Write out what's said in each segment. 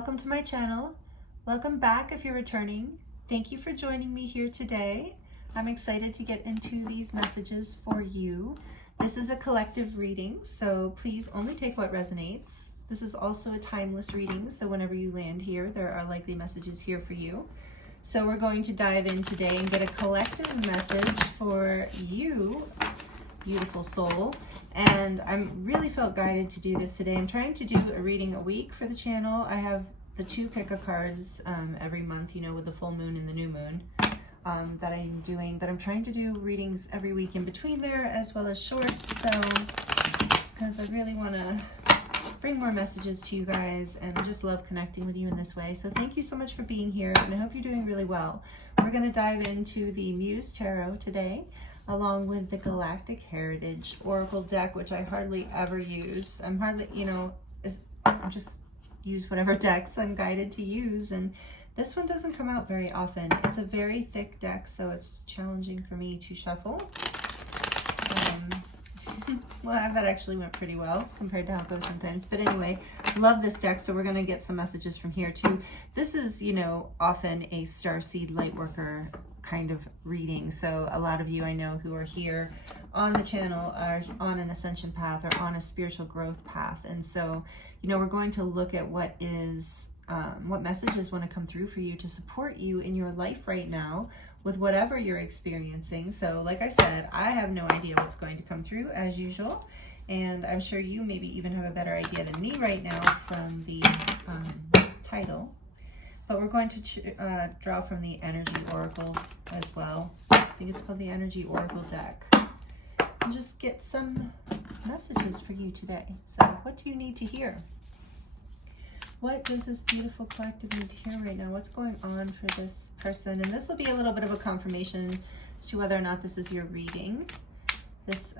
welcome to my channel. Welcome back if you're returning. Thank you for joining me here today. I'm excited to get into these messages for you. This is a collective reading, so please only take what resonates. This is also a timeless reading, so whenever you land here, there are likely messages here for you. So we're going to dive in today and get a collective message for you, beautiful soul. And I'm really felt guided to do this today. I'm trying to do a reading a week for the channel. I have the two pick a cards every month, you know, with the full moon and the new moon that I'm doing. But I'm trying to do readings every week in between there, as well as shorts. So, because I really want to bring more messages to you guys, and I just love connecting with you in this way. So thank you so much for being here, and I hope you're doing really well. We're going to dive into the Muse Tarot today, along with the Galactic Heritage Oracle deck, which I hardly ever use. I'm hardly, you know, I just use whatever decks I'm guided to use, and this one doesn't come out very often. It's a very thick deck, so it's challenging for me to shuffle. Well, that actually went pretty well compared to how it goes sometimes. But anyway, love this deck, so we're going to get some messages from here too. This is, you know, often a starseed lightworker kind of reading. So a lot of you I know who are here on the channel are on an ascension path or on a spiritual growth path. And so, you know, we're going to look at what messages want to come through for you to support you in your life right now with whatever you're experiencing. So like I said, I have no idea what's going to come through as usual. And I'm sure you maybe even have a better idea than me right now from the title. But we're going to draw from the Energy Oracle as well. I think it's called the Energy Oracle deck. And just get some messages for you today. So what do you need to hear? What does this beautiful collective need to hear right now? What's going on for this person? And this will be a little bit of a confirmation as to whether or not this is your reading. This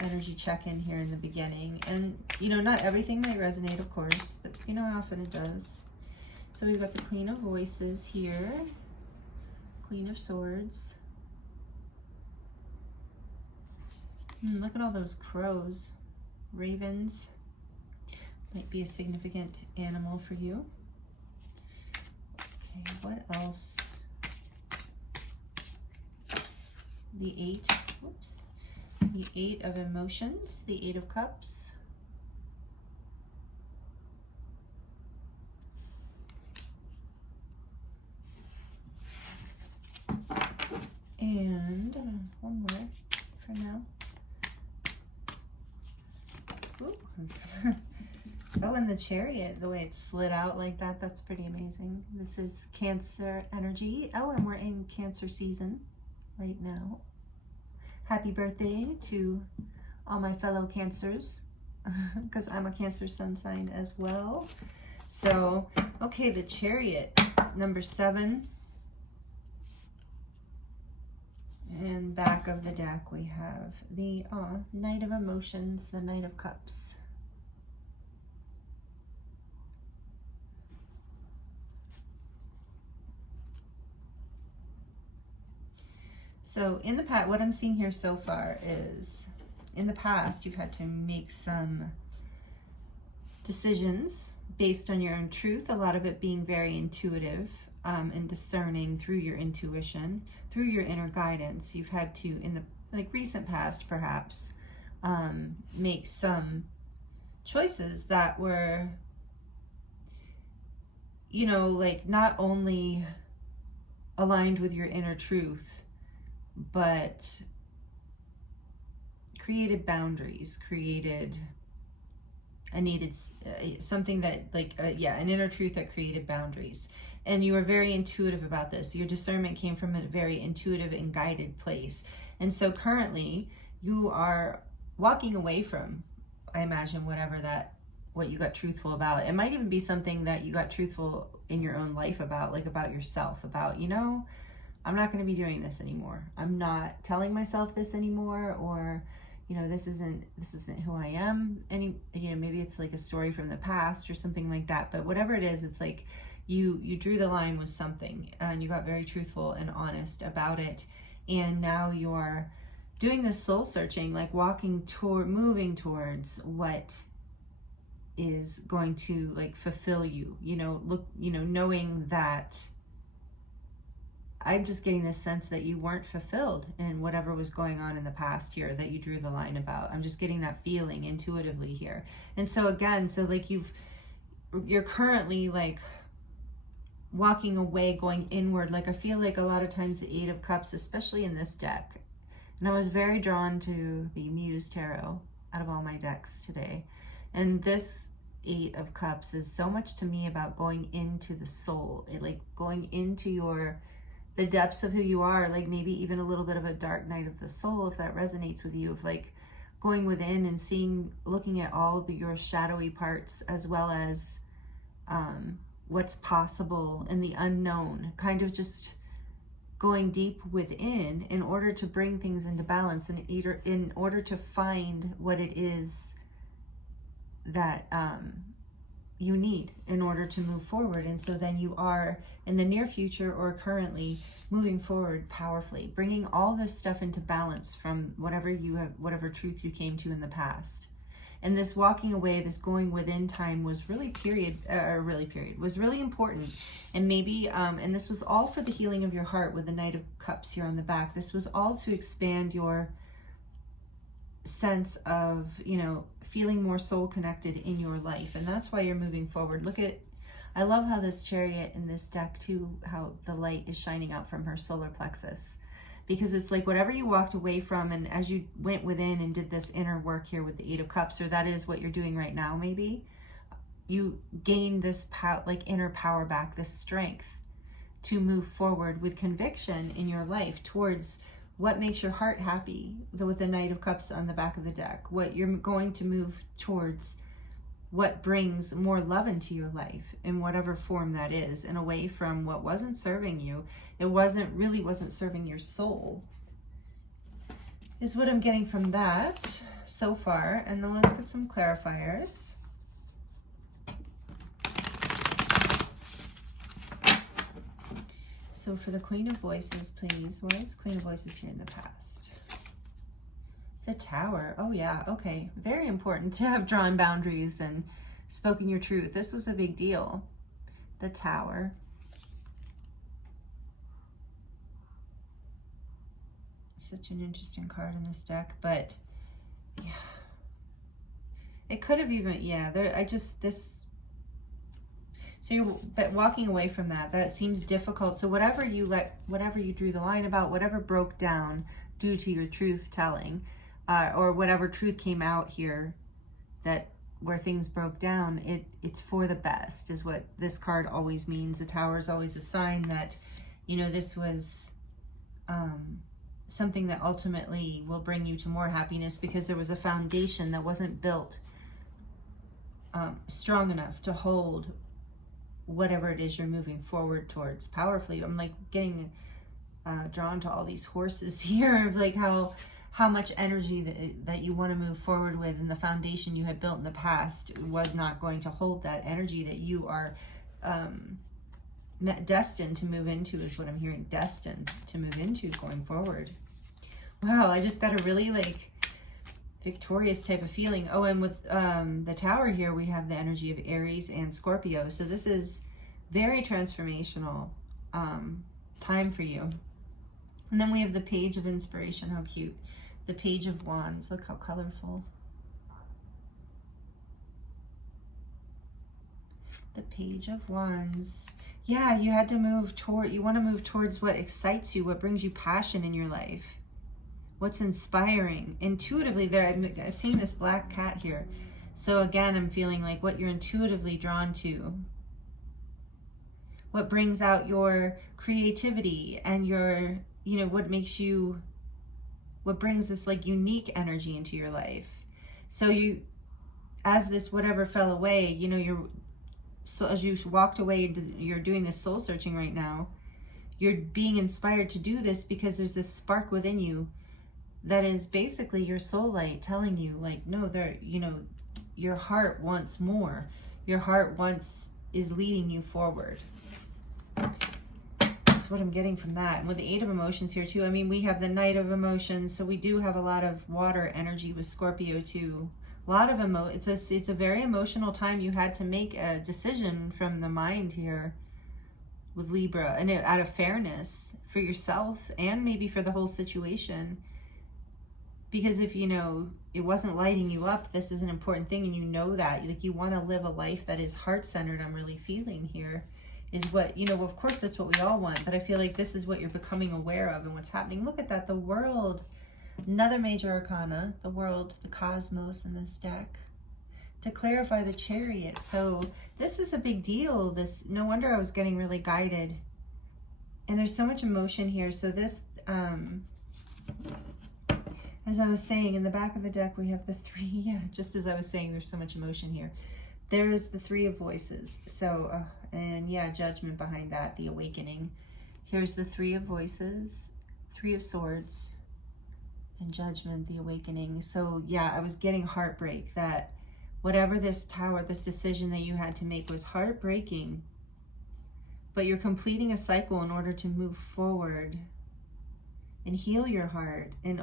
energy check-in here in the beginning. And, you know, not everything may resonate, of course, but you know how often it does. So we've got the Queen of Voices here, Queen of Swords. Look at all those crows, ravens. Might be a significant animal for you. Okay, what else? The Eight of Emotions, the Eight of Cups. And one more for now. Ooh. Oh, and the Chariot, the way it's slid out like that, that's pretty amazing. This is Cancer energy. Oh, and we're in Cancer season right now. Happy birthday to all my fellow Cancers, because I'm a Cancer sun sign as well. So, okay, the Chariot, number 7. And back of the deck we have the Knight of Emotions, the Knight of Cups. So in the past, what I'm seeing here so far is, in the past, you've had to make some decisions based on your own truth, a lot of it being very intuitive and discerning through your intuition, through your inner guidance. You've had to, in the recent past perhaps, make some choices that were, you know, like not only aligned with your inner truth, but created boundaries, created something that an inner truth that created boundaries. And you were very intuitive about this. Your discernment came from a very intuitive and guided place. And so currently you are walking away from, I imagine, what you got truthful about. It might even be something that you got truthful in your own life about, like about yourself, about, you know, I'm not going to be doing this anymore. I'm not telling myself this anymore, or, you know, this isn't who I am. You know, maybe it's like a story from the past or something like that. But whatever it is, it's like you drew the line with something, and you got very truthful and honest about it. And now you're doing this soul searching, like moving towards what is going to like fulfill you, you know, look, you know, knowing that I'm just getting this sense that you weren't fulfilled in whatever was going on in the past here that you drew the line about. I'm just getting that feeling intuitively here. And so again, so like you're currently like walking away, going inward. Like I feel like a lot of times the Eight of Cups, especially in this deck, and I was very drawn to the Muse Tarot out of all my decks today. And this Eight of Cups is so much to me about going into the soul, like going into the depths of who you are, like maybe even a little bit of a dark night of the soul, if that resonates with you, of like going within and seeing, looking at all your shadowy parts, as well as what's possible in the unknown, kind of just going deep within in order to bring things into balance, and in order to find what it is that you need in order to move forward. And so then you are in the near future or currently moving forward powerfully, bringing all this stuff into balance from whatever truth you came to in the past. And this walking away, this going within time was really was really important. And maybe, and this was all for the healing of your heart with the Knight of Cups here on the back. This was all to expand your sense of, you know, feeling more soul connected in your life. And that's why you're moving forward. Look at, I love how this Chariot in this deck too, how the light is shining out from her solar plexus, because it's like whatever you walked away from, and as you went within and did this inner work here with the Eight of Cups, or that is what you're doing right now, maybe you gain this like inner power back, this strength to move forward with conviction in your life towards what makes your heart happy, with the Knight of Cups on the back of the deck, what you're going to move towards, what brings more love into your life in whatever form that is, and away from what wasn't serving you. It wasn't serving your soul, is what I'm getting from that so far. And then let's get some clarifiers. So for the Queen of Voices, please, what is Queen of Voices here in the past? The Tower. Oh yeah, okay. Very important to have drawn boundaries and spoken your truth. This was a big deal. The Tower. Such an interesting card in this deck, but yeah. It could have even, yeah, so you're walking away from that seems difficult. So whatever you drew the line about, whatever broke down due to your truth telling, or whatever truth came out here, where things broke down, it's for the best, is what this card always means. The Tower is always a sign that, you know, this was something that ultimately will bring you to more happiness, because there was a foundation that wasn't built strong enough to hold whatever it is you're moving forward towards powerfully. I'm like getting drawn to all these horses here, of like how much energy that you want to move forward with, and the foundation you had built in the past was not going to hold that energy that you are destined to move into, is what I'm hearing. Destined to move into going forward. Wow, I just got a really like victorious type of feeling. Oh, and with the Tower here, we have the energy of Aries and Scorpio. So this is very transformational time for you. And then we have the Page of Inspiration. How cute. The Page of Wands. Look how colorful. The Page of Wands. Yeah, you had to move toward, you want to move towards what excites you, what brings you passion in your life. What's inspiring intuitively there. I'm seeing this black cat here. So again, I'm feeling like what you're intuitively drawn to, what brings out your creativity and your, you know, what brings this like unique energy into your life. So you, as this whatever fell away, you know, so as you walked away, you're doing this soul searching right now. You're being inspired to do this because there's this spark within you that is basically your soul light telling you, like, no, there, you know, your heart wants more. Your heart is leading you forward. That's what I'm getting from that. And with the Eight of Emotions here too, I mean, we have the Knight of Emotions, so we do have a lot of water energy with Scorpio too, A lot of it's a very emotional time. You had to make a decision from the mind here with Libra, and out of fairness for yourself and maybe for the whole situation. Because if you know it wasn't lighting you up, this is an important thing, and you know that, like, you want to live a life that is heart-centered. I'm really feeling here is what, you know, of course that's what we all want, but I feel like this is what you're becoming aware of and what's happening. Look at that, the World, another major arcana, the World, the cosmos in this deck, to clarify the Chariot. So this is a big deal. This, no wonder I was getting really guided, and there's so much emotion here. So this, as I was saying, in the back of the deck, we have the 3. Yeah, just as I was saying, there's so much emotion here. There is the 3 of Voices. So, and yeah, Judgment behind that, the Awakening. Here's the 3 of Voices, 3 of Swords, and Judgment, the Awakening. So yeah, I was getting heartbreak that whatever this Tower, this decision that you had to make was heartbreaking, but you're completing a cycle in order to move forward and heal your heart. And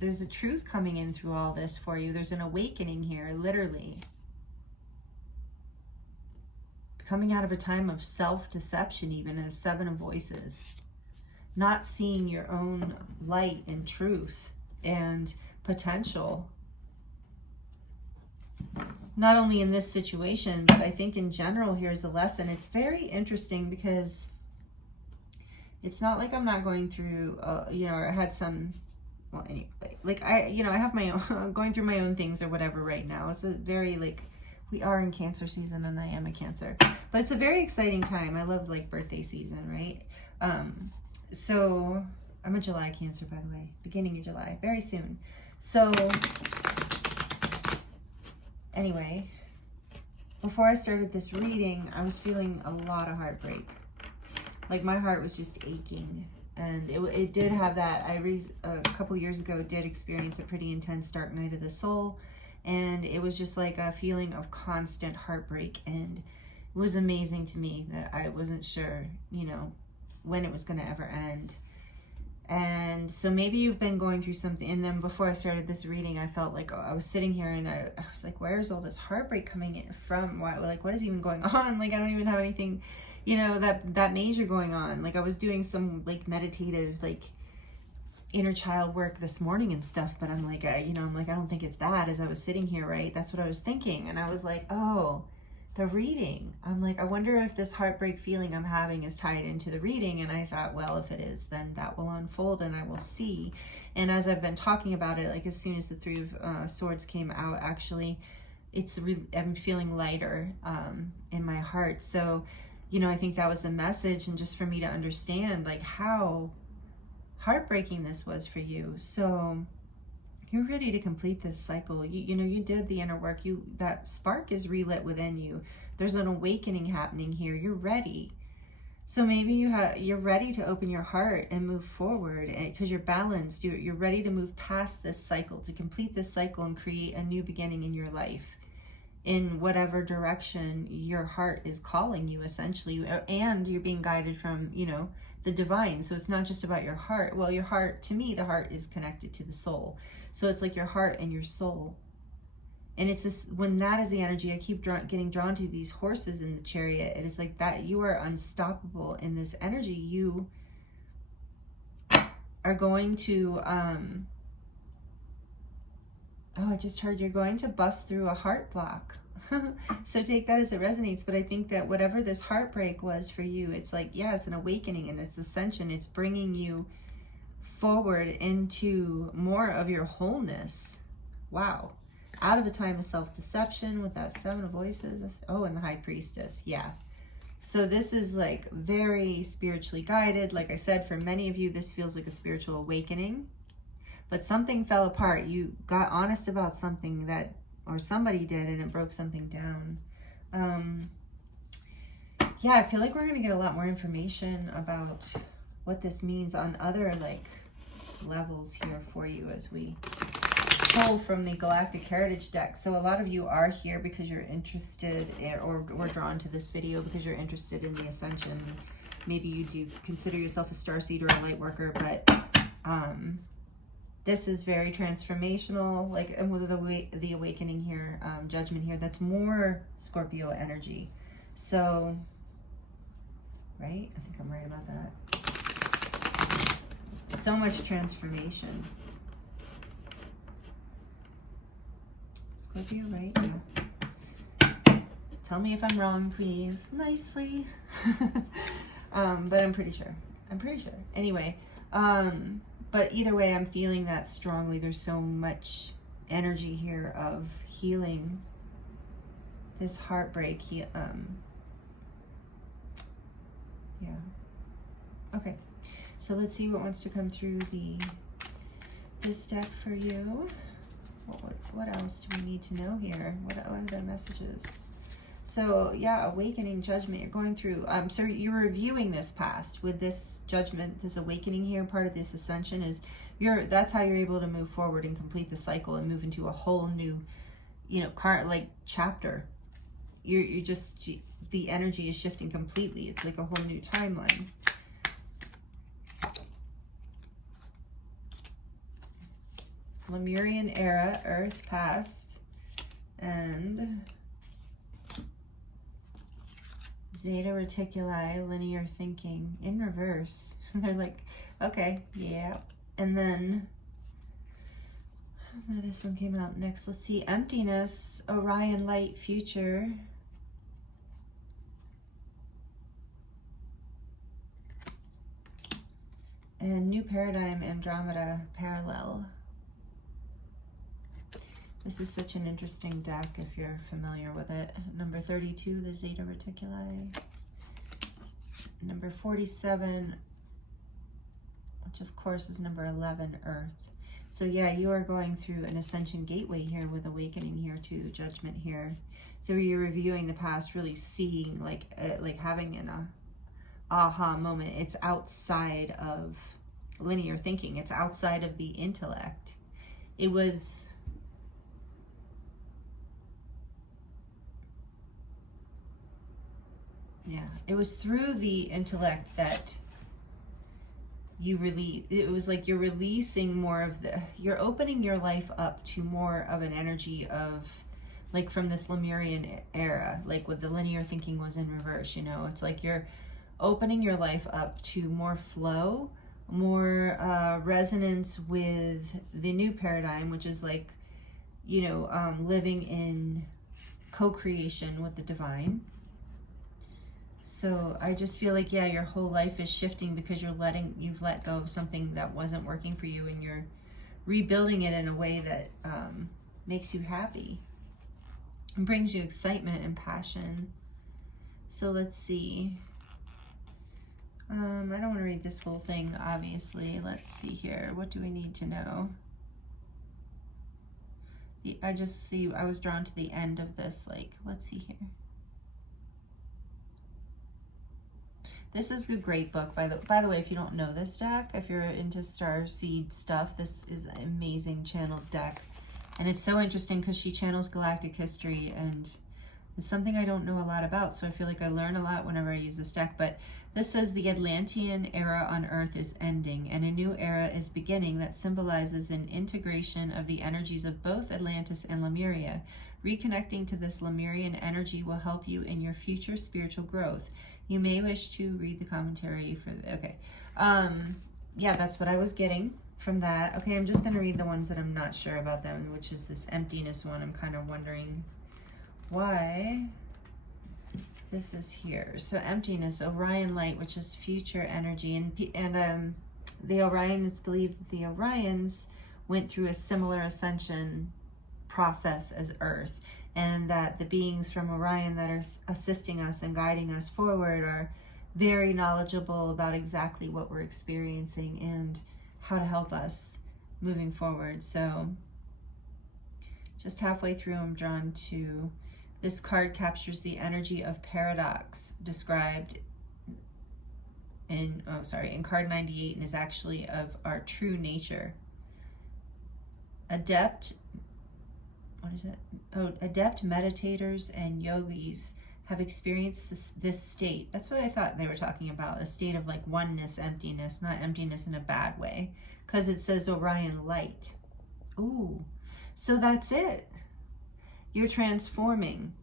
there's a truth coming in through all this for you. There's an awakening here, literally. Coming out of a time of self-deception, even as 7 of Voices. Not seeing your own light and truth and potential. Not only in this situation, but I think in general, here's a lesson. It's very interesting because it's not like I'm not going through, you know, or I had some, well, anyway, like I have my own, going through my own things or whatever right now. It's a very, like, we are in Cancer season and I am a Cancer, but it's a very exciting time. I love like birthday season, right? So I'm a July Cancer, by the way, beginning of July, very soon. So anyway, before I started this reading, I was feeling a lot of heartbreak. Like my heart was just aching. And it did have that. A couple years ago did experience a pretty intense dark night of the soul. And it was just like a feeling of constant heartbreak. And it was amazing to me that I wasn't sure, you know, when it was going to ever end. And so maybe you've been going through something. And then before I started this reading, I felt like, oh, I was sitting here and I was like, where is all this heartbreak coming in from? Why, like, what is even going on? Like, I don't even have anything, you know, that major going on. Like, I was doing some like meditative, like inner child work this morning and stuff, but I'm like, I don't think it's that. As I was sitting here, right, that's what I was thinking. And I was like, oh, the reading. I'm like, I wonder if this heartbreak feeling I'm having is tied into the reading. And I thought, well, if it is, then that will unfold and I will see. And as I've been talking about it, like as soon as the 3 of Swords came out, actually, I'm feeling lighter in my heart. So, you know, I think that was the message, and just for me to understand like how heartbreaking this was for you. So you're ready to complete this cycle. You know, you did the inner work. That spark is relit within you. There's an awakening happening here. You're ready. So maybe you're ready to open your heart and move forward because you're balanced. You're ready to move past this cycle, to complete this cycle and create a new beginning in your life, in whatever direction your heart is calling you, essentially. And you're being guided from, you know, the divine. So it's not just about your heart. Well, your heart, to me, the heart is connected to the soul. So it's like your heart and your soul. And it's this, when that is the energy, I keep getting drawn to these horses in the Chariot. It is like that you are unstoppable in this energy. You are going to, oh, I just heard you're going to bust through a heart block. So take that as it resonates. But I think that whatever this heartbreak was for you, it's like, yeah, it's an awakening and it's ascension. It's bringing you forward into more of your wholeness. Wow. Out of a time of self-deception with that 7 of Voices. Oh, and the High Priestess. Yeah. So this is like very spiritually guided. Like I said, for many of you, this feels like a spiritual awakening. But something fell apart. You got honest about something that, or somebody did, and it broke something down. Yeah, I feel like we're going to get a lot more information about what this means on other like levels here for you as we pull from the Galactic Heritage deck. So a lot of you are here because you're interested or drawn to this video because you're interested in the ascension. Maybe you do consider yourself a starseed or a light worker, but This is very transformational, like, and with the awakening here, judgment here, that's more Scorpio energy. So, right? I think I'm right about that. So much transformation. Scorpio, right? Yeah. Tell me if I'm wrong, please. Nicely. But I'm pretty sure. Anyway, but either way, I'm feeling that strongly. There's so much energy here of healing. This heartbreak, yeah. Okay, so let's see what wants to come through this deck for you. What else do we need to know here? What are the messages? So yeah, awakening, judgment, you're going through, so you're reviewing this past with this judgment, this awakening here. Part of this ascension is that's how you're able to move forward and complete the cycle and move into a whole new, like chapter. You're just, the energy is shifting completely. It's like a whole new timeline. Lemurian era, Earth, past, and Zeta Reticuli, linear thinking, in reverse. They're like, okay, yeah. And then, this one came out next. Let's see, emptiness, Orion light, future. And new paradigm, Andromeda, parallel. This is such an interesting deck if you're familiar with it. Number 32, the Zeta Reticuli. Number 47, which of course is number 11, Earth. So yeah, you are going through an ascension gateway here with awakening here too, judgment here. So you're reviewing the past, really seeing, like having an aha moment. It's outside of linear thinking. It's outside of the intellect. It was... yeah, it was through the intellect that you really, it was like you're releasing more of you're opening your life up to more of an energy of, like from this Lemurian era, like with the linear thinking was in reverse, it's like you're opening your life up to more flow, more resonance with the new paradigm, which is like, living in co-creation with the divine. So I just feel like, yeah, your whole life is shifting because you've let go of something that wasn't working for you, and you're rebuilding it in a way that makes you happy and brings you excitement and passion. So let's see. I don't want to read this whole thing, obviously. Let's see here. What do we need to know? I just see, I was drawn to the end of this, like, let's see here. This is a great book, by the way. If you don't know this deck, if you're into starseed stuff, this is an amazing channeled deck. And it's so interesting because she channels galactic history, and it's something I don't know a lot about, so I feel like I learn a lot whenever I use this deck. But this says the Atlantean era on Earth is ending, and a new era is beginning that symbolizes an integration of the energies of both Atlantis and Lemuria. Reconnecting to this Lemurian energy will help you in your future spiritual growth. You may wish to read the commentary for okay. Yeah, that's what I was getting from that. Okay, I'm just going to read the ones that I'm not sure about them, which is this emptiness one. I'm kind of wondering why this is here. So emptiness, Orion light, which is future energy, and the Orion, it's believed that the Orions went through a similar ascension process as Earth, and that the beings from Orion that are assisting us and guiding us forward are very knowledgeable about exactly what we're experiencing and how to help us moving forward. So just halfway through, I'm drawn to this card. Captures the energy of paradox described in card 98, and is actually of our true nature. Adept meditators and yogis have experienced this state. That's what I thought they were talking about, a state of like oneness, emptiness, not emptiness in a bad way, because it says Orion light. Ooh, so that's it. You're transforming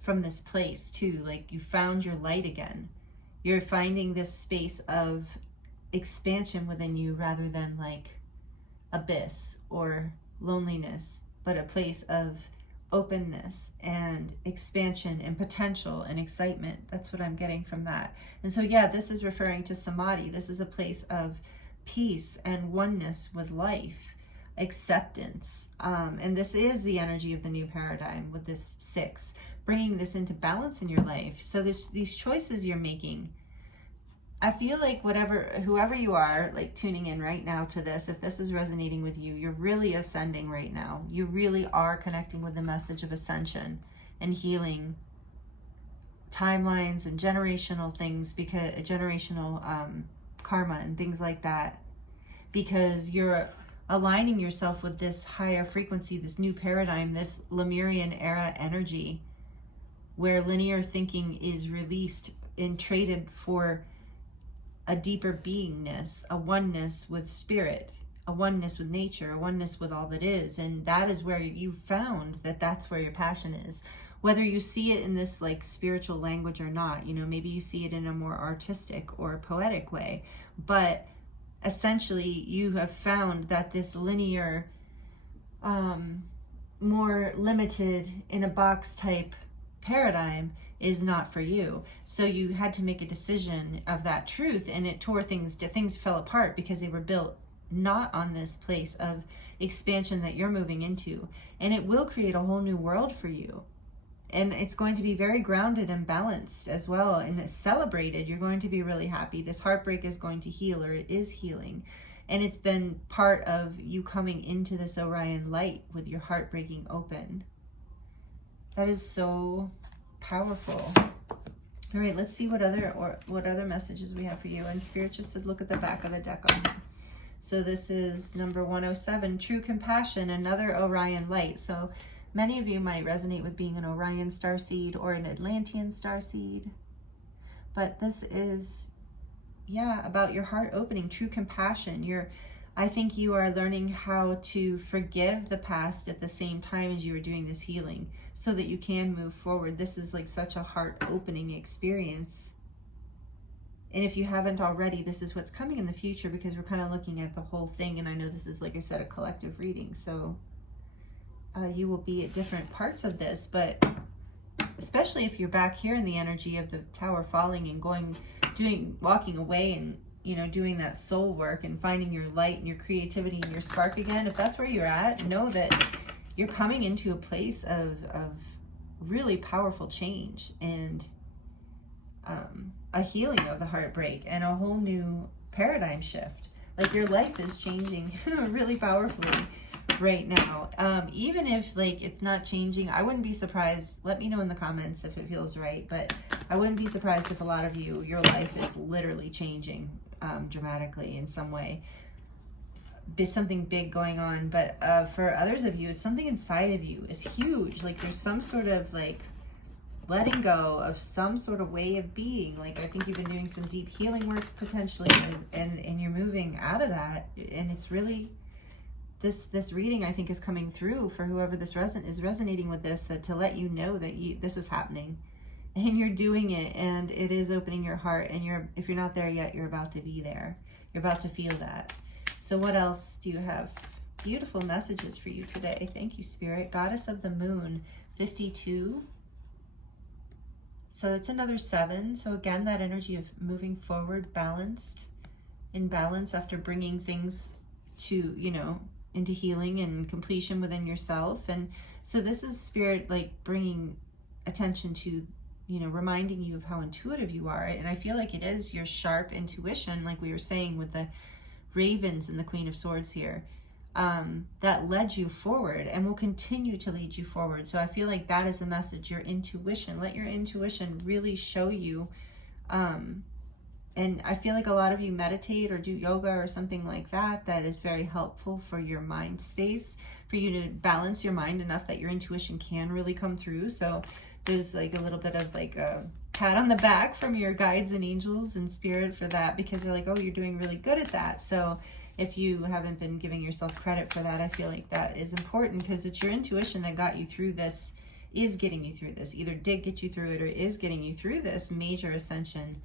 from this place too. Like you found your light again. You're finding this space of expansion within you rather than like abyss or loneliness, but a place of openness and expansion and potential and excitement. That's what I'm getting from that. And so yeah, this is referring to samadhi. This is a place of peace and oneness with life, acceptance, and this is the energy of the new paradigm with this 6, bringing this into balance in your life. So these choices you're making, I feel like whoever you are, like tuning in right now to this, if this is resonating with you, you're really ascending right now. You really are connecting with the message of ascension and healing timelines and generational things, because generational karma and things like that, because you're aligning yourself with this higher frequency, this new paradigm, this Lemurian era energy, where linear thinking is released and traded for a deeper beingness, a oneness with spirit, a oneness with nature, a oneness with all that is. And that is where you found that that's where your passion is. Whether you see it in this like spiritual language or not, you know, maybe you see it in a more artistic or poetic way, but essentially you have found that this linear, more limited in a box type paradigm is not for you. So you had to make a decision of that truth, and it tore things fell apart because they were built not on this place of expansion that you're moving into. And it will create a whole new world for you. And it's going to be very grounded and balanced as well, and it's celebrated. You're going to be really happy. This heartbreak is going to heal, or it is healing. And it's been part of you coming into this Orion light with your heart breaking open. That is so powerful. All right, let's see what other messages we have for you. And Spirit just said, look at the back of the deck on here. So this is number 107, True Compassion, another Orion light. So many of you might resonate with being an Orion starseed or an Atlantean starseed. But this is, yeah, about your heart opening, true compassion. I think you are learning how to forgive the past at the same time as you are doing this healing so that you can move forward. This is like such a heart-opening experience. And if you haven't already, this is what's coming in the future, because we're kind of looking at the whole thing. And I know this is, like I said, a collective reading. So you will be at different parts of this, but especially if you're back here in the energy of the tower falling and walking away and, you know, doing that soul work and finding your light and your creativity and your spark again. If that's where you're at, know that you're coming into a place of really powerful change and a healing of the heartbreak and a whole new paradigm shift. Like your life is changing really powerfully right now. Even if like it's not changing, I wouldn't be surprised. Let me know in the comments if it feels right, but I wouldn't be surprised if a lot of your life is literally changing dramatically in some way. There's something big going on, but for others of you, it's something inside of you is huge. Like there's some sort of like letting go of some sort of way of being. Like I think you've been doing some deep healing work potentially, and you're moving out of that. And it's really, this reading I think is coming through for whoever this is resonating with this, that to let you know that this is happening and you're doing it, and it is opening your heart, and if you're not there yet, you're about to be there. You're about to feel that. So what else do you have? Beautiful messages for you today. Thank you, Spirit. Goddess of the Moon, 52. So it's another 7. So again, that energy of moving forward, balanced, in balance after bringing things to, you know, into healing and completion within yourself. And so this is Spirit like bringing attention to, you know, reminding you of how intuitive you are. And I feel like it is your sharp intuition, like we were saying with the ravens and the Queen of Swords here, that led you forward and will continue to lead you forward. So I feel like that is the message, your intuition. Let your intuition really show you. And I feel like a lot of you meditate or do yoga or something like that. That is very helpful for your mind space, for you to balance your mind enough that your intuition can really come through. So there's like a little bit of like a pat on the back from your guides and angels and spirit for that, because they're like, oh, you're doing really good at that. So if you haven't been giving yourself credit for that, I feel like that is important, because it's your intuition that got you through this, is getting you through this, either did get you through it or is getting you through this major ascension,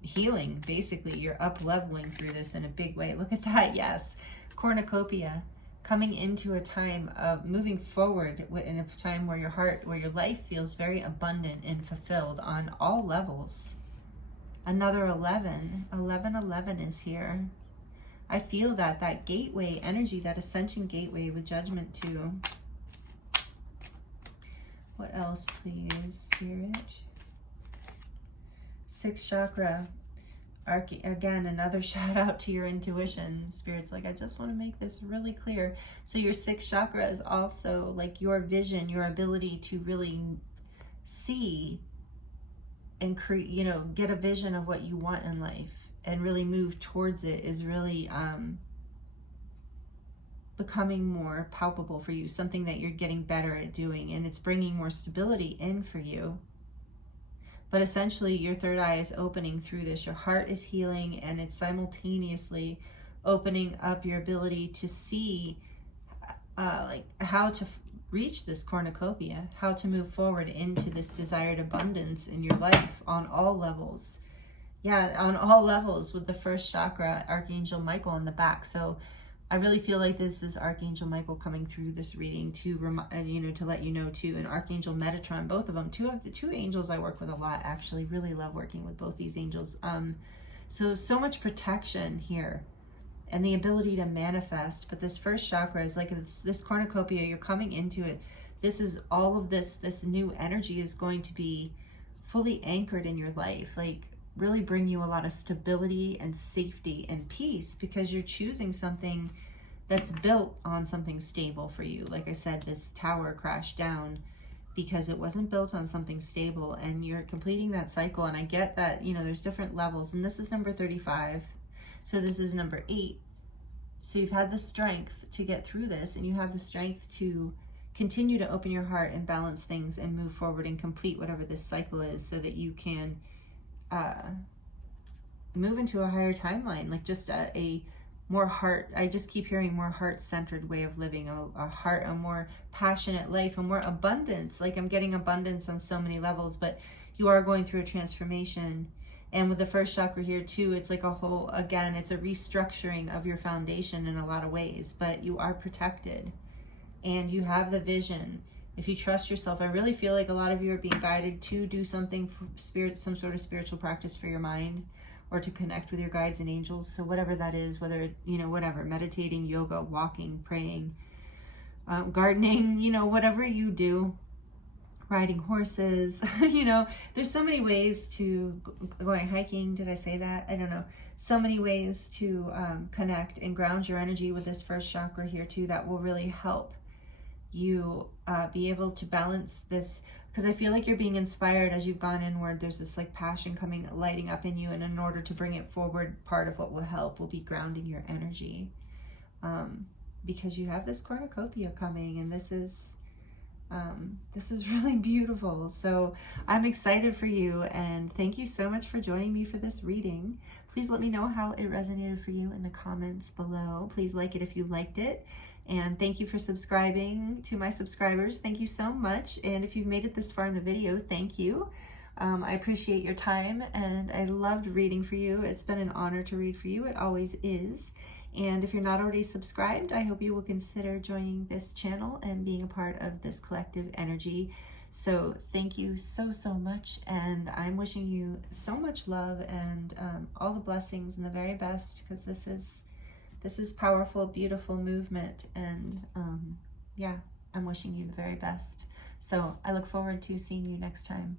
healing. Basically, you're up leveling through this in a big way. Look at that. Yes, cornucopia, coming into a time of moving forward in a time where your heart, where your life feels very abundant and fulfilled on all levels. Another 11. 11 is here. I feel that gateway energy, that ascension gateway with judgment too. What else, please, Spirit? 6th chakra. Again, another shout out to your intuition. Spirit's like, I just want to make this really clear. So your 6th chakra is also like your vision, your ability to really see and create, you know, get a vision of what you want in life and really move towards it, is really becoming more palpable for you, something that you're getting better at doing, and it's bringing more stability in for you. But essentially your third eye is opening through this. Your heart is healing, and it's simultaneously opening up your ability to see like how to reach this cornucopia, how to move forward into this desired abundance in your life on all levels. Yeah, on all levels, with the 1st chakra, Archangel Michael in the back. So I really feel like this is Archangel Michael coming through this reading to to let you know too, and Archangel Metatron, both of them, two angels I work with a lot, actually. Really love working with both these angels. So much protection here, and the ability to manifest. But this 1st chakra is like this cornucopia, you're coming into it. This is all of this new energy is going to be fully anchored in your life, like really bring you a lot of stability and safety and peace, because you're choosing something that's built on something stable for you. Like I said, this tower crashed down because it wasn't built on something stable, and you're completing that cycle. And I get that, you know, there's different levels, and this is number 35. So this is number 8. So you've had the strength to get through this, and you have the strength to continue to open your heart and balance things and move forward and complete whatever this cycle is, so that you can move into a higher timeline, like just a more heart, I just keep hearing more heart-centered way of living, a more passionate life, a more abundance. Like I'm getting abundance on so many levels, but you are going through a transformation. And with the 1st chakra here too, it's like a whole, again, it's a restructuring of your foundation in a lot of ways, but you are protected and you have the vision. If you trust yourself, I really feel like a lot of you are being guided to do something for spirit, some sort of spiritual practice for your mind, or to connect with your guides and angels. So whatever that is, whether, whatever, meditating, yoga, walking, praying, gardening, whatever you do, riding horses, there's so many ways to, going hiking, did I say that? I don't know. So many ways to connect and ground your energy with this 1st chakra here too, that will really help you be able to balance this, because I feel like you're being inspired as you've gone inward. There's this like passion coming, lighting up in you, and in order to bring it forward, part of what will help will be grounding your energy, because you have this cornucopia coming, and this is really beautiful. So I'm excited for you, and thank you so much for joining me for this reading. Please let me know how it resonated for you in the comments below. Please like it if you liked it. And thank you for subscribing to my subscribers. Thank you so much. And if you've made it this far in the video, thank you. I appreciate your time, and I loved reading for you. It's been an honor to read for you. It always is. And if you're not already subscribed, I hope you will consider joining this channel and being a part of this collective energy. So thank you so, so much. And I'm wishing you so much love and all the blessings and the very best, because this is powerful, beautiful movement, and yeah, I'm wishing you the very best. So I look forward to seeing you next time.